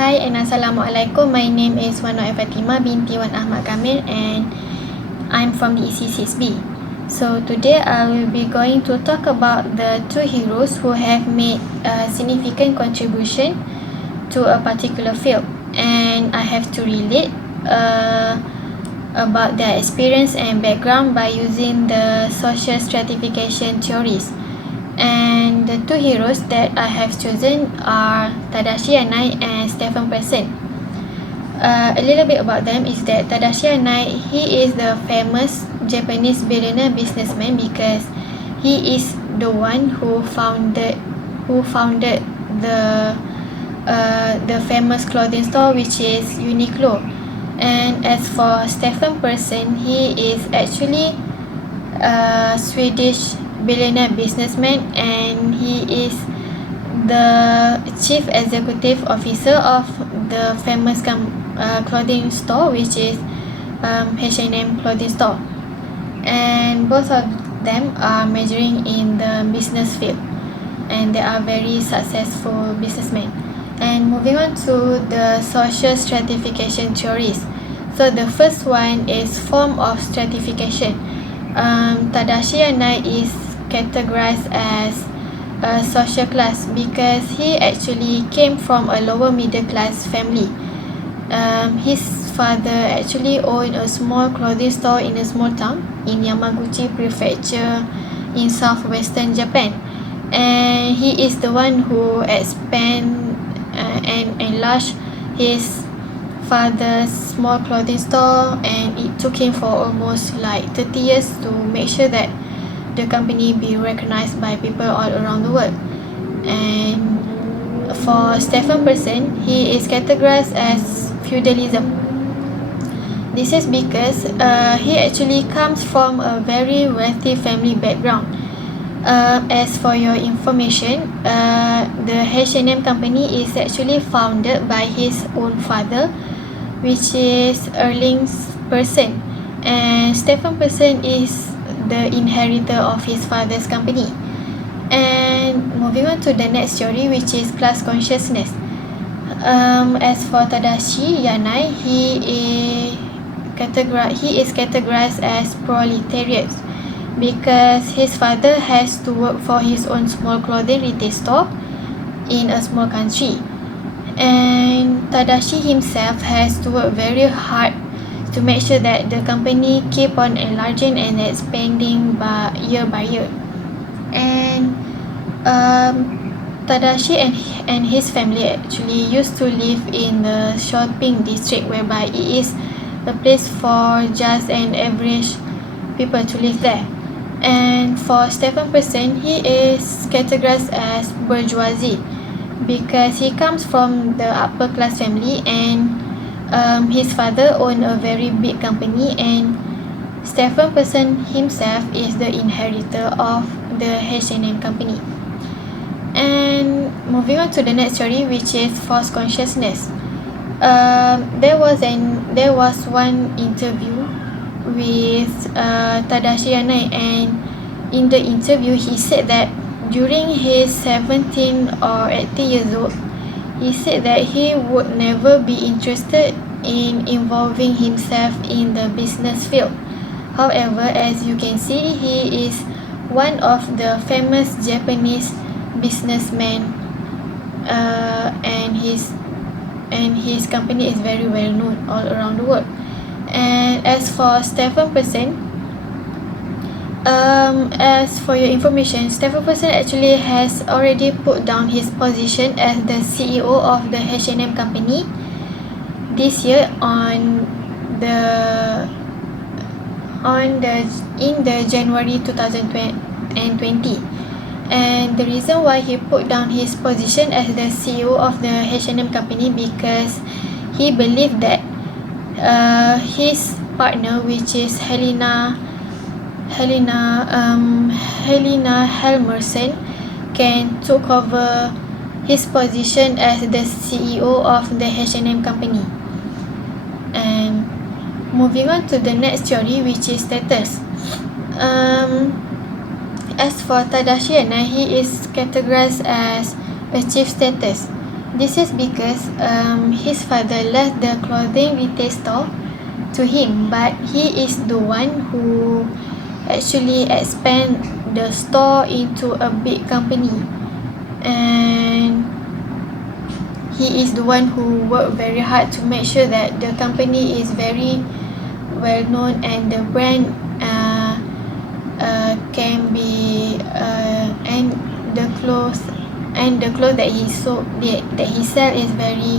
Hi and Assalamualaikum. My name is Fatimah binti AHMAD KAMIL and I'm from the EC6B. So today I will be going to talk about the two heroes who have made a significant contribution to a particular field, and I have to relate about their experience and background by using the social stratification theories. And the two heroes that I have chosen are Tadashi Yanai and Stephen Person. A little bit about them is that Tadashi Yanai, he is the famous Japanese billionaire businessman because he is the one who founded the famous clothing store, which is Uniqlo. And as for Stephen Person, he is actually a Swedish billionaire businessman, and he is the chief executive officer of the famous clothing store, which is H&M clothing store. And both of them are majoring in the business field, and they are very successful businessmen. And moving on to the social stratification theories. So the first one is form of stratification. Tadashi Yanai is categorized as a social class because he actually came from a lower middle class family. His father actually owned a small clothing store in a small town in Yamaguchi Prefecture in southwestern Japan, and he is the one who expand and enlarged his father's small clothing store, and it took him for almost like 30 years to make sure that the company be recognized by people all around the world. And for Stephen Person, he is categorized as feudalism. This is because he actually comes from a very wealthy family background. As for your information, the H&M company is actually founded by his own father, which is Erling Person, and Stephen Person is the inheritor of his father's company. And moving on to the next theory, which is class consciousness. As for Tadashi Yanai, he is categorized as proletariat because his father has to work for his own small clothing retail store in a small country, and Tadashi himself has to work very hard to make sure that the company keep on enlarging and expanding year by year. And Tadashi and his family actually used to live in the shopping district, whereby it is a place for just and average people to live there. And for Stephen Person, he is categorized as bourgeoisie because he comes from the upper class family, and his father owned a very big company, and Stephen Person himself is the inheritor of the H&M company. And moving on to the next theory, which is false consciousness. There was one interview with Tadashi Yanai, and in the interview he said that during his 17 or 18 years old, he said that he would never be interested in involving himself in the business field. However, as you can see, he is one of the famous Japanese businessmen, and his company is very well known all around the world. And as for Stephen Person, as for your information, Stephen Person actually has already put down his position as the CEO of the H&M company this year in the January 2020. And the reason why he put down his position as the CEO of the H&M company because he believed that his partner, which is Helena Helmersen, can took over his position as the CEO of the H&M company. And moving on to the next theory, which is status. As for Tadashi Yanai, he is categorized as a chief status. This is because his father left the clothing retail store to him, but he is the one who actually expand the store into a big company, and he is the one who worked very hard to make sure that the company is very well known and the brand can be and the clothes that he sold that he sell is very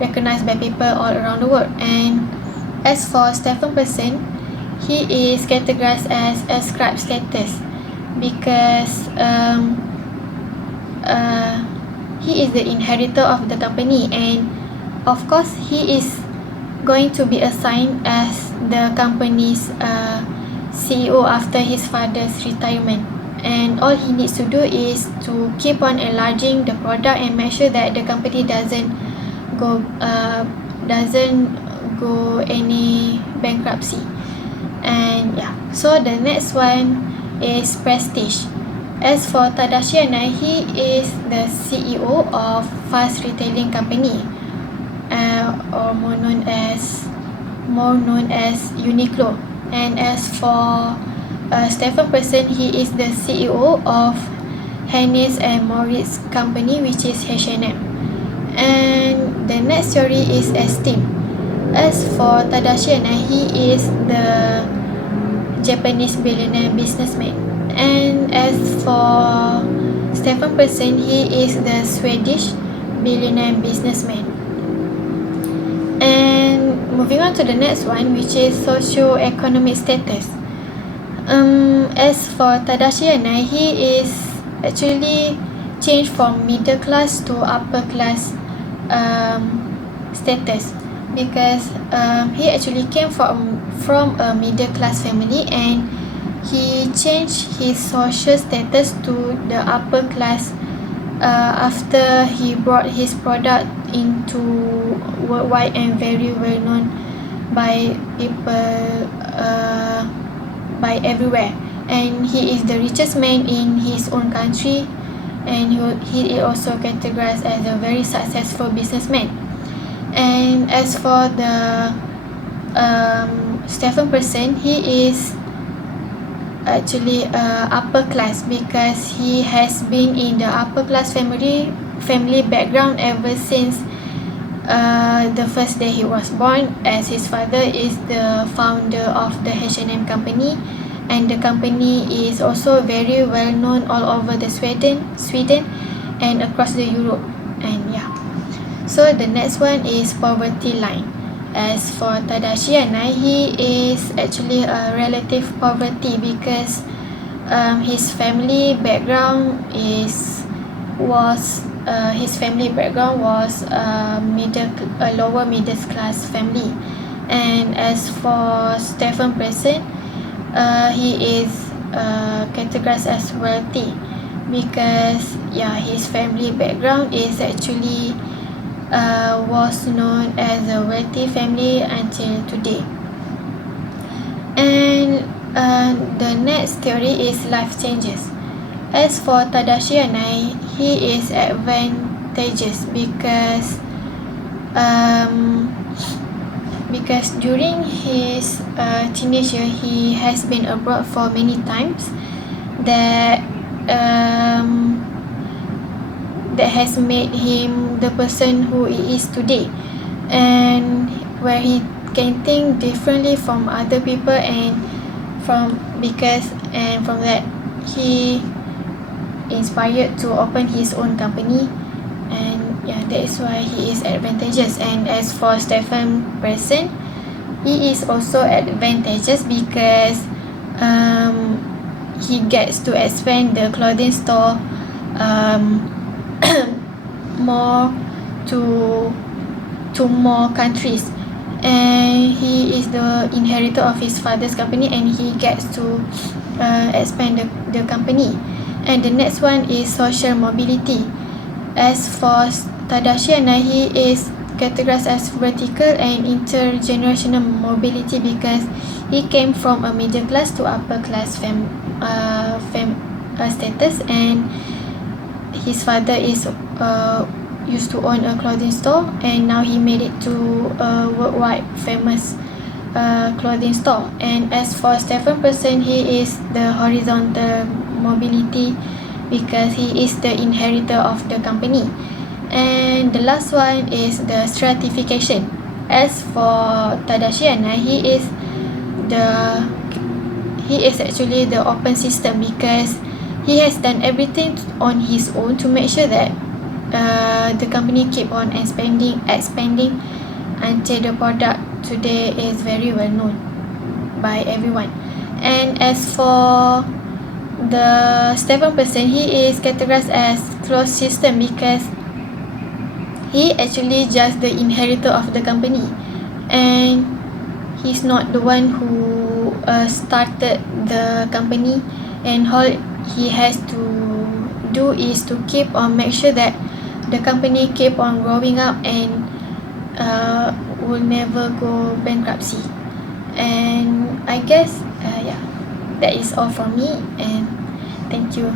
recognized by people all around the world. And as for Stephen Person, he is categorized as a scribe status because he is the inheritor of the company, and of course he is going to be assigned as the company's CEO after his father's retirement, and all he needs to do is to keep on enlarging the product and make sure that the company doesn't go any bankruptcy. And yeah, so the next one is Prestige. As for Tadashi Yanai, he is the CEO of fast retailing company, or more known as Uniqlo. And as for Stephen Person, he is the CEO of Hennes and Mauritz company, which is H&M. And the next theory is Esteem. As for Tadashi Yanai, he is the Japanese billionaire businessman. And as for Stephen Person, he is the Swedish billionaire businessman. And moving on to the next one, which is socio-economic status. As for Tadashi Yanai, he is actually changed from middle class to upper class status because he actually came from a middle class family, and he changed his social status to the upper class after he brought his product into worldwide and very well known by people by everywhere. And he is the richest man in his own country, and he is also categorized as a very successful businessman. And as for the Stephen Person, he is actually upper class because he has been in the upper class family background ever since the first day he was born, as his father is the founder of the H&M company, and the company is also very well known all over the Sweden and across the Europe. And yeah, so the next one is poverty line. As for Tadashi Yanai, he is actually a relative poverty because his family background was a lower middle class family. And as for Stephen Person, he is categorized as wealthy because his family background is actually was known as a wealthy family until today. And the next theory is life changes. As for Tadashi Yanai, he is advantageous because during his teenage year he has been abroad for many times that has made him the person who he is today, and where he can think differently from other people, and from that he inspired to open his own company. And that is why he is advantageous. And as for Stephen Person, he is also advantageous because he gets to expand the clothing store more to more countries, and he is the inheritor of his father's company, and he gets to expand the company. And the next one is social mobility. As for Tadashi Yanai, he is categorized as vertical and intergenerational mobility because he came from a middle class to upper class status, and his father is used to own a clothing store, and now he made it to a worldwide famous clothing store. And as for Stephen Person, he is the horizontal mobility because he is the inheritor of the company. And the last one is the stratification. As for Tadashiana, he is actually the open system because he has done everything on his own to make sure that the company keep on expanding until the product today is very well known by everyone. And as for the Stephen Person, he is categorized as closed system because he actually just the inheritor of the company, and he's not the one who started the company, and all he has to do is to keep on make sure that the company keep on growing up and will never go bankruptcy. And I guess that is all from me, and thank you.